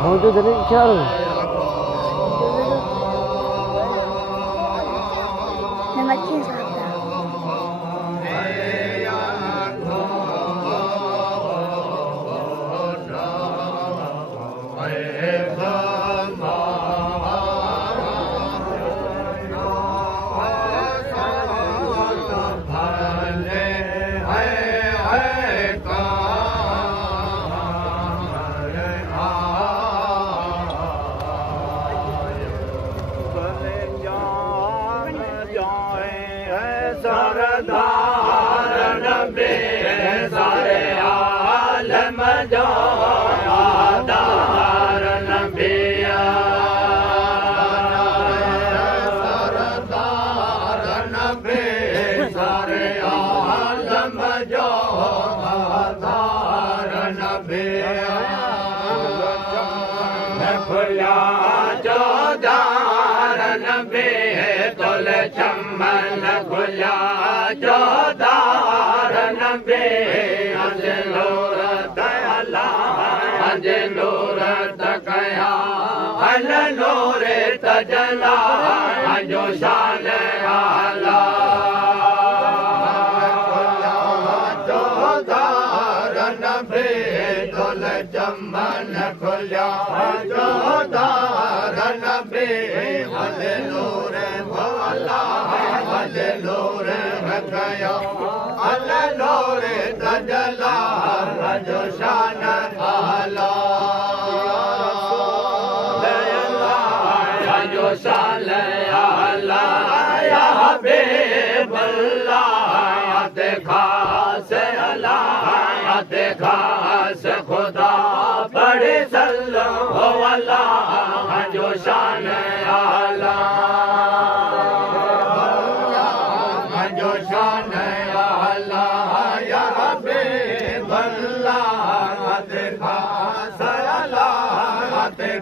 साउंड देने क्या चमन खुला जोदार नबी अजनूर दयाला अजनूर तकया अल नूर तजला जो शान आला जोदार नबी तुल चमन खुला जोदार नबी अल नूर नूर रखया अल नूर तजला जो शान आला जो शान आला या हबीब अल्लाह ते खास अल्लाह ते खास खुदा बड़े सल्लल्लाहु अल्लाह जो शान आला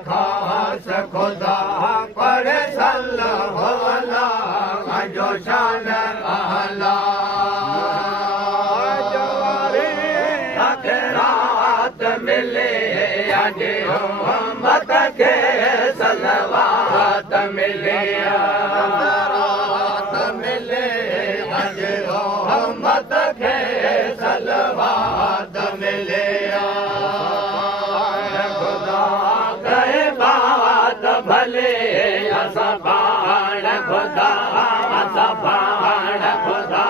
खास खुदा पर सल्लल्लाहु अलैहि जो शान आला रात मिले आज उम्मत के सलवात मिले रात मिले आज उम्मत के सलवात मिले भले असबाण खुदा असबाण खुदा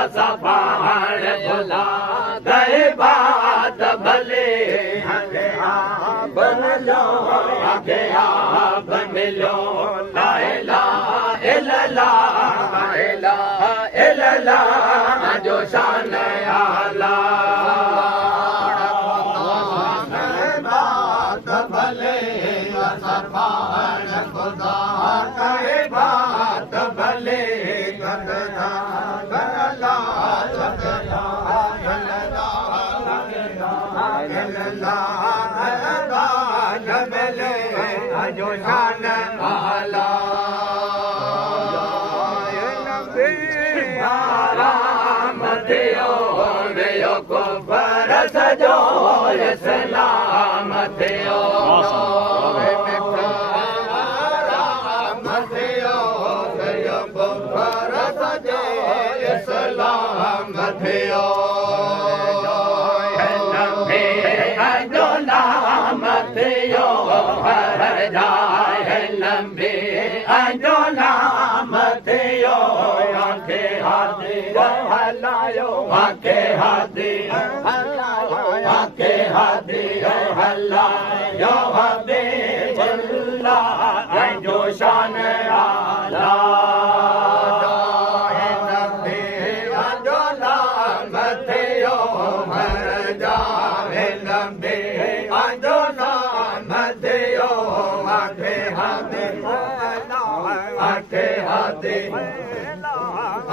असबाण खुदा गए बात भले आगे आप मिलो आगे आप मिलो ला इलाहा इल्लल्लाह इलाहा इल्लल्लाह जो शान आला खुदा कहे बात भले गंगा गला गला मिले जो शान आला आराम थियो यो को बरस जो सलाम थियो सलाम थियो जो नाम थियो हर जाए लंबे जो नाम थियो आंखे हाथी हलायो आंखे हाथी आंखे हाथी हलायो हबीबुल्लाह जो शान आला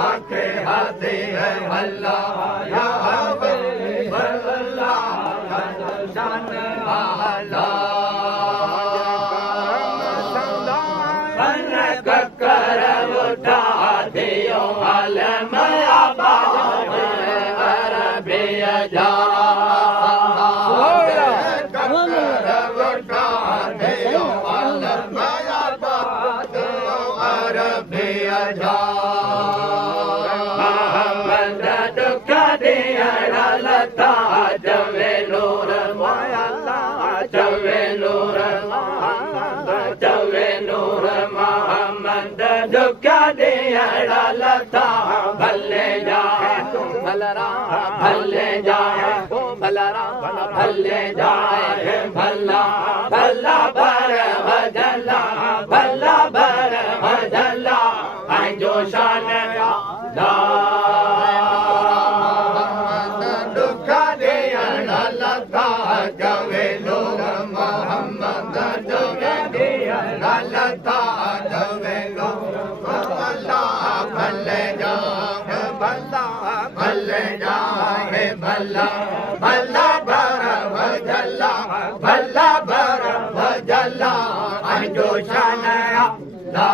आके हाथी है अल्लाह या हबीब अल्लाह शान आला बन कर उठा दियो आलम आबाद जा भले जाए भले जाए भले जाए भला भला भर भजला भला भर भजला जो शान दुख दियण लता जवे नूर मोहम्मद जवे दियण लता जवे नूर भले जाए भला भले जाए भला भला भर भजला भला भर भजला जो शान ला